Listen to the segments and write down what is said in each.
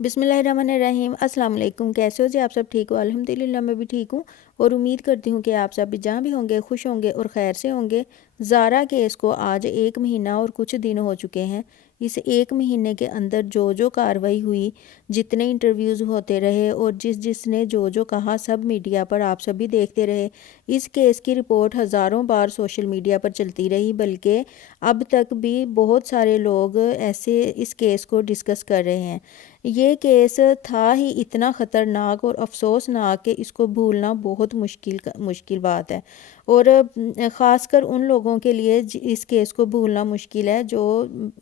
बिस्मिल्लाहिर्रहमानिर्रहीम। अस्सलाम वालेकुम। कैसे हो जी आप सब? ठीक हो? अल्हम्दुलिल्लाह मैं भी ठीक हूँ और उम्मीद करती हूँ कि आप सब भी जहाँ भी होंगे खुश होंगे और खैर से होंगे। ज़ारा केस को आज 1 महीना और कुछ दिन हो चुके हैं। इस 1 महीने के अंदर जो जो कार्रवाई हुई, जितने इंटरव्यूज़ होते रहे और जिसने जो जो कहा, सब मीडिया पर आप सभी देखते रहे। इस केस की रिपोर्ट हज़ारों बार सोशल मीडिया पर चलती रही, बल्कि अब तक भी बहुत सारे लोग ऐसे इस केस को डिस्कस कर रहे हैं। ये केस था ही इतना ख़तरनाक और अफसोसनाक कि इसको भूलना बहुत मुश्किल बात है। और ख़ासकर उन लोगों के लिए इस केस को भूलना मुश्किल है जो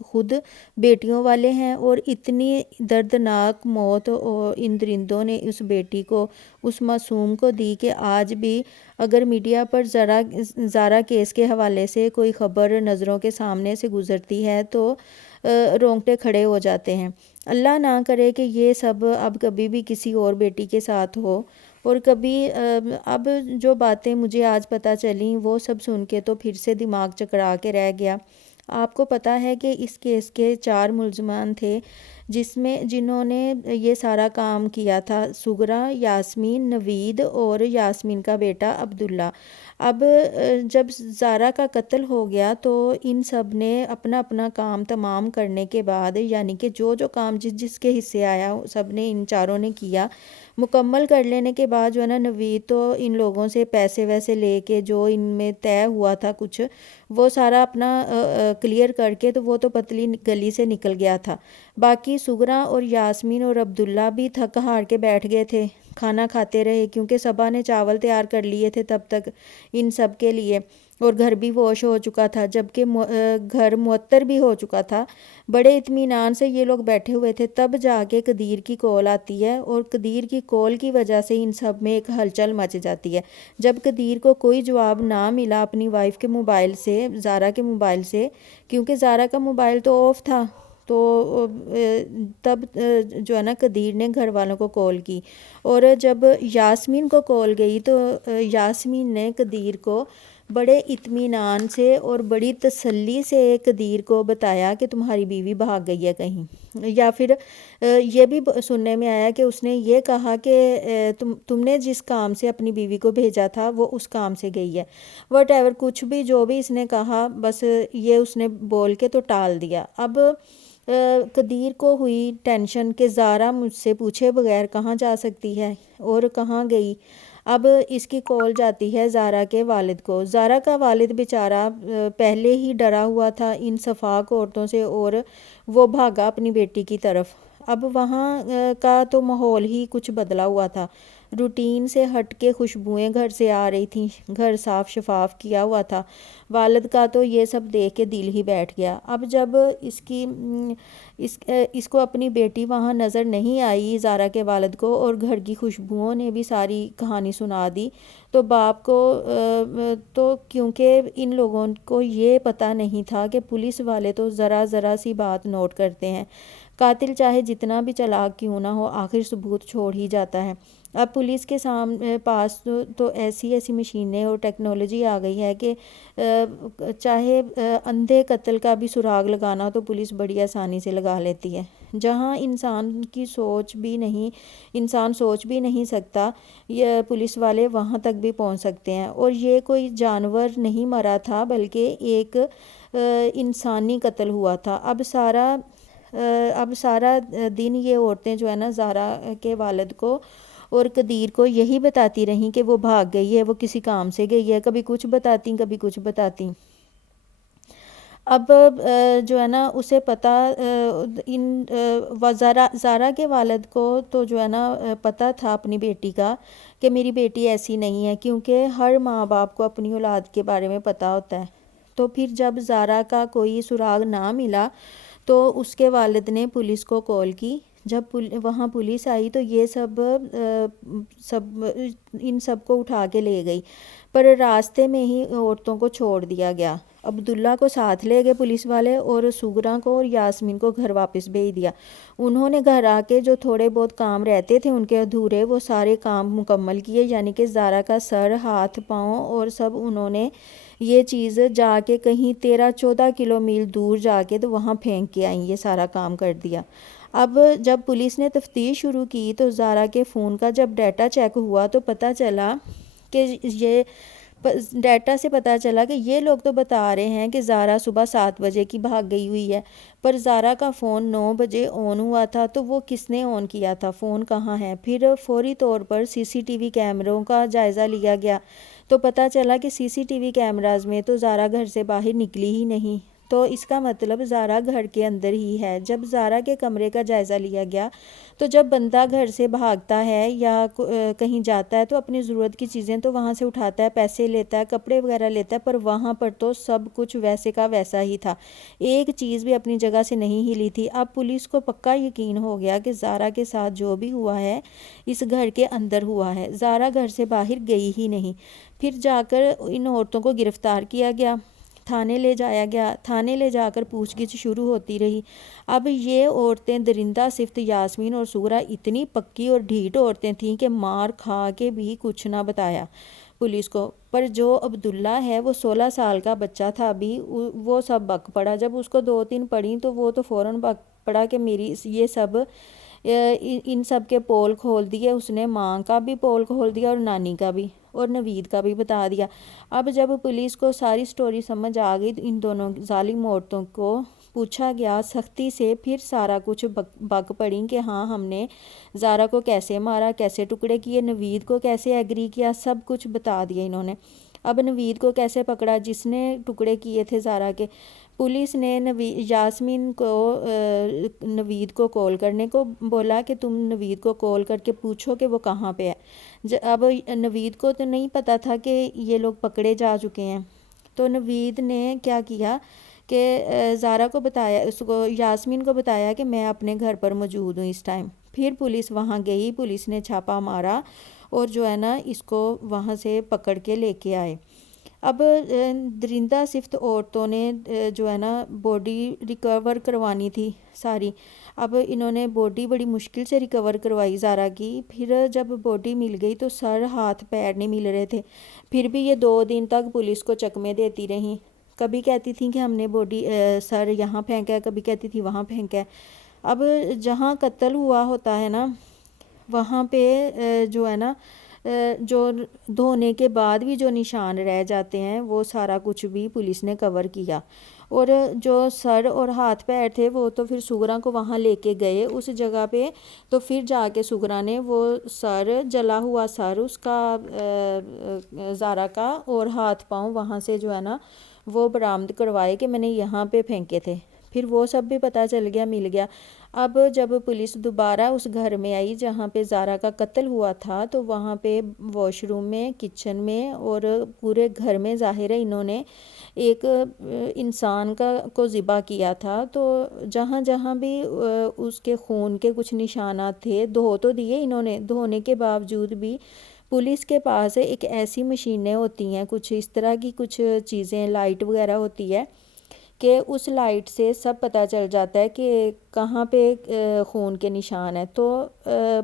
खुद बेटियों वाले हैं। और इतनी दर्दनाक मौत और इन दरिंदों ने उस बेटी को, उस मासूम को दी कि आज भी अगर मीडिया पर ज़ारा केस के हवाले से कोई ख़बर नज़रों के सामने से गुज़रती है तो रोंगटे खड़े हो जाते हैं। अल्लाह ना करे कि ये सब अब कभी भी किसी और बेटी के साथ हो। और कभी अब जो बातें मुझे आज पता चली वो सब सुन के तो फिर से दिमाग चकरा के रह गया। आपको पता है कि इस केस के 4 मुलजमान थे जिन्होंने ये सारा काम किया था। सुगरा, यास्मीन, नवीद और यास्मीन का बेटा अब्दुल्ला। अब जब ज़ारा का कत्ल हो गया तो इन सब ने अपना अपना काम तमाम करने के बाद, यानी कि जो जो काम जिसके हिस्से आया सब ने, इन चारों ने किया। मुकम्मल कर लेने के बाद जो है ना, नवीद तो इन लोगों से पैसे वैसे लेके जो इनमें तय हुआ था कुछ, वो सारा अपना क्लियर करके तो वो तो पतली गली से निकल गया था। बाकी सुगरा और यास्मीन और अब्दुल्ला भी थक हार के बैठ गए थे, खाना खाते रहे क्योंकि सबा ने चावल तैयार कर लिए थे तब तक इन सब के लिए। और घर भी वॉश हो चुका था, जबकि घर मुअत्तर भी हो चुका था। बड़े इत्मीनान से ये लोग बैठे हुए थे, तब जाके कदीर की कॉल आती है और कदीर की कॉल की वजह से इन सब में एक हलचल मच जाती है। जब कदीर को कोई जवाब ना मिला अपनी वाइफ के मोबाइल से, ज़ारा के मोबाइल से, क्योंकि ज़ारा का मोबाइल तो ऑफ था, तो तब जो है ना, कदीर ने घर वालों को कॉल की। और जब यास्मीन को कॉल गई तो यास्मीन ने कदीर को बड़े इत्मीनान से और बड़ी तसल्ली से कदीर को बताया कि तुम्हारी बीवी भाग गई है कहीं। या फिर ये भी सुनने में आया कि उसने ये कहा कि तुमने जिस काम से अपनी बीवी को भेजा था वो उस काम से गई है। वट एवर, कुछ भी जो भी इसने कहा, बस ये उसने बोल के तो टाल दिया। अब कदीर को हुई टेंशन कि ज़ारा मुझसे पूछे बगैर कहाँ जा सकती है और कहाँ गई। अब इसकी कॉल जाती है ज़ारा के वालिद को। ज़ारा का वालिद बेचारा पहले ही डरा हुआ था इन सफाक औरतों से और वो भागा अपनी बेटी की तरफ। अब वहाँ का तो माहौल ही कुछ बदला हुआ था। रूटीन से हट के खुशबुएं घर से आ रही थीं, घर साफ शफाफ किया हुआ था। वालिद का तो ये सब देख के दिल ही बैठ गया। अब जब इसको अपनी बेटी वहाँ नज़र नहीं आई, ज़ारा के वालिद को, और घर की खुशबुओं ने भी सारी कहानी सुना दी, तो बाप को तो क्योंकि इन लोगों को ये पता नहीं था कि पुलिस वाले तो ज़रा ज़रा सी बात नोट करते हैं। कातिल चाहे जितना भी चालाक क्यों ना हो, आखिर सबूत छोड़ ही जाता है। अब पुलिस के पास तो ऐसी ऐसी मशीनें और टेक्नोलॉजी आ गई है कि चाहे अंधे कत्ल का भी सुराग लगाना तो पुलिस बड़ी आसानी से लगा लेती है। जहां इंसान सोच भी नहीं सकता, ये पुलिस वाले वहां तक भी पहुंच सकते हैं। और ये कोई जानवर नहीं मरा था, बल्कि एक इंसानी कत्ल हुआ था। अब सारा दिन ये औरतें जो है ना, ज़ारा के वालिद को और कदीर को यही बताती रहीं कि वो भाग गई है, वो किसी काम से गई है। कभी कुछ बताती, कभी कुछ बताती। अब जो है ना, उसे पता ज़ारा के वालिद को तो जो है ना पता था अपनी बेटी का कि मेरी बेटी ऐसी नहीं है, क्योंकि हर माँ बाप को अपनी औलाद के बारे में पता होता है। तो फिर जब ज़ारा का कोई सुराग ना मिला तो उसके वालिद ने पुलिस को कॉल की। जब वहाँ पुलिस आई तो ये इन सब को उठा के ले गई, पर रास्ते में ही औरतों को छोड़ दिया गया। अब्दुल्ला को साथ ले गए पुलिस वाले और सुगरा को और यास्मीन को घर वापस भेज दिया। उन्होंने घर आके जो थोड़े बहुत काम रहते थे उनके अधूरे, वो सारे काम मुकम्मल किए, यानी कि ज़ारा का सर, हाथ, पाँव और सब उन्होंने ये चीज़ जाके कहीं 13-14 किलो मील दूर जाके तो वहाँ फेंक के आई, ये सारा काम कर दिया। اب جب پولیس نے تفتیش شروع کی تو زارا کے فون کا جب ڈیٹا چیک ہوا تو پتہ چلا کہ یہ ڈیٹا سے پتہ چلا کہ یہ لوگ تو بتا رہے ہیں کہ زارا صبح 7 بجے کی بھاگ گئی ہوئی ہے، پر زارا کا فون 9 بجے آن ہوا تھا، تو وہ کس نے آن کیا تھا، فون کہاں ہے؟ پھر فوری طور پر سی سی ٹی وی کیمروں کا جائزہ لیا گیا تو پتہ چلا کہ سی سی ٹی وی کیمراز میں تو زارا گھر سے باہر نکلی ہی نہیں، تو اس کا مطلب زارا گھر کے اندر ہی ہے۔ جب زارا کے کمرے کا جائزہ لیا گیا تو جب بندہ گھر سے بھاگتا ہے یا کہیں جاتا ہے تو اپنی ضرورت کی چیزیں تو وہاں سے اٹھاتا ہے، پیسے لیتا ہے، کپڑے وغیرہ لیتا ہے، پر وہاں پر تو سب کچھ ویسے کا ویسا ہی تھا، ایک چیز بھی اپنی جگہ سے نہیں ہلی تھی۔ اب پولیس کو پکا یقین ہو گیا کہ زارا کے ساتھ جو بھی ہوا ہے اس گھر کے اندر ہوا ہے، زارا گھر سے باہر گئی ہی نہیں۔ پھر جا کر ان عورتوں کو گرفتار کیا گیا، تھانے لے جایا گیا، تھانے لے جا کر پوچھ گچھ شروع ہوتی رہی۔ اب یہ عورتیں درندہ صفت یاسمین اور سغرا اتنی پکی اور ڈھیٹ عورتیں تھیں کہ مار کھا کے بھی کچھ نہ بتایا پولیس کو، پر جو عبداللہ ہے وہ 16 سال کا بچہ تھا ابھی، وہ سب بک پڑا۔ جب اس کو 2-3 پڑھی تو وہ تو فوراً بک پڑا کہ میری یہ سب ان سب کے پول کھول دیے، اس نے ماں کا بھی پول کھول دیا اور نانی کا بھی اور نوید کا بھی بتا دیا۔ اب جب پولیس کو ساری سٹوری سمجھ آ گئی، ان دونوں ظالم عورتوں کو پوچھا گیا سختی سے، پھر سارا کچھ بک پڑیں کہ ہاں ہم نے زارا کو کیسے مارا، کیسے ٹکڑے کیے، نوید کو کیسے ایگری کیا، سب کچھ بتا دیا انہوں نے۔ اب نوید کو کیسے پکڑا جس نے ٹکڑے کیے تھے زارا کے؟ پولیس نے یاسمین کو نوید کو کال کرنے کو بولا کہ تم نوید کو کال کر کے پوچھو کہ وہ کہاں پہ ہے۔ اب نوید کو تو نہیں پتا تھا کہ یہ لوگ پکڑے جا چکے ہیں، تو نوید نے کیا کیا کہ زارا کو بتایا، اس کو یاسمین کو بتایا کہ میں اپنے گھر پر موجود ہوں اس ٹائم۔ پھر پولیس وہاں گئی، پولیس نے چھاپا مارا اور جو ہے نا اس کو وہاں سے پکڑ کے لے کے آئے۔ اب درندہ صفت عورتوں نے جو ہے نا باڈی ریکور کروانی تھی ساری، اب انہوں نے باڈی بڑی مشکل سے ریکور کروائی زارا کی۔ پھر جب باڈی مل گئی تو سر ہاتھ پیر نہیں مل رہے تھے، پھر بھی یہ 2 دن تک پولیس کو چکمے دیتی رہیں، کبھی کہتی تھیں کہ ہم نے باڈی سر یہاں پھینکا ہے، کبھی کہتی تھی وہاں پھینکا ہے۔ اب جہاں قتل ہوا ہوتا ہے نا وہاں پہ جو ہے نا جو دھونے کے بعد بھی جو نشان رہ جاتے ہیں وہ سارا کچھ بھی پولیس نے کور کیا، اور جو سر اور ہاتھ پیر تھے وہ تو پھر سغرا کو وہاں لے کے گئے اس جگہ پہ، تو پھر جا کے سغرا نے وہ سر جلا ہوا سر اس کا زارا کا اور ہاتھ پاؤں وہاں سے جو ہے نا وہ برآمد کروائے کہ میں نے یہاں پہ پھینکے تھے، پھر وہ سب بھی پتہ چل گیا، مل گیا۔ اب جب پولیس دوبارہ اس گھر میں آئی جہاں پہ زارا کا قتل ہوا تھا تو وہاں پہ واش روم میں، کچن میں اور پورے گھر میں ظاہر ہے انہوں نے ایک انسان کو ذبح کیا تھا، تو جہاں جہاں بھی اس کے خون کے کچھ نشانات تھے دھو تو دیے انہوں نے، دھونے کے باوجود بھی پولیس کے پاس ایک ایسی مشینیں ہوتی ہیں، کچھ اس طرح کی کچھ چیزیں، لائٹ وغیرہ ہوتی ہے کہ اس لائٹ سے سب پتہ چل جاتا ہے کہ کہاں پہ خون کے نشان ہیں، تو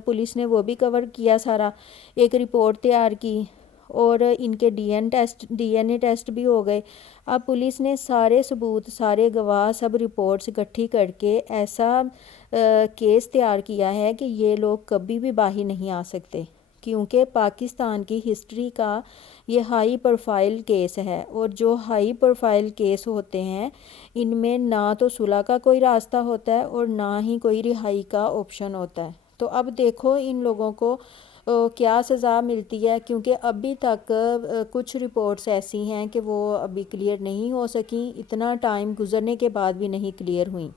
پولیس نے وہ بھی کور کیا سارا، ایک رپورٹ تیار کی اور ان کے ڈی این اے ٹیسٹ بھی ہو گئے۔ اب پولیس نے سارے ثبوت، سارے گواہ، سب رپورٹس اکٹھی کر کے ایسا کیس تیار کیا ہے کہ یہ لوگ کبھی بھی باہر نہیں آ سکتے، کیونکہ پاکستان کی ہسٹری کا یہ ہائی پروفائل کیس ہے، اور جو ہائی پروفائل کیس ہوتے ہیں ان میں نہ تو صلح کا کوئی راستہ ہوتا ہے اور نہ ہی کوئی رہائی کا آپشن ہوتا ہے۔ تو اب دیکھو ان لوگوں کو کیا سزا ملتی ہے، کیونکہ ابھی تک کچھ رپورٹس ایسی ہیں کہ وہ ابھی کلیئر نہیں ہو سکیں، اتنا ٹائم گزرنے کے بعد بھی نہیں کلیئر ہوئیں۔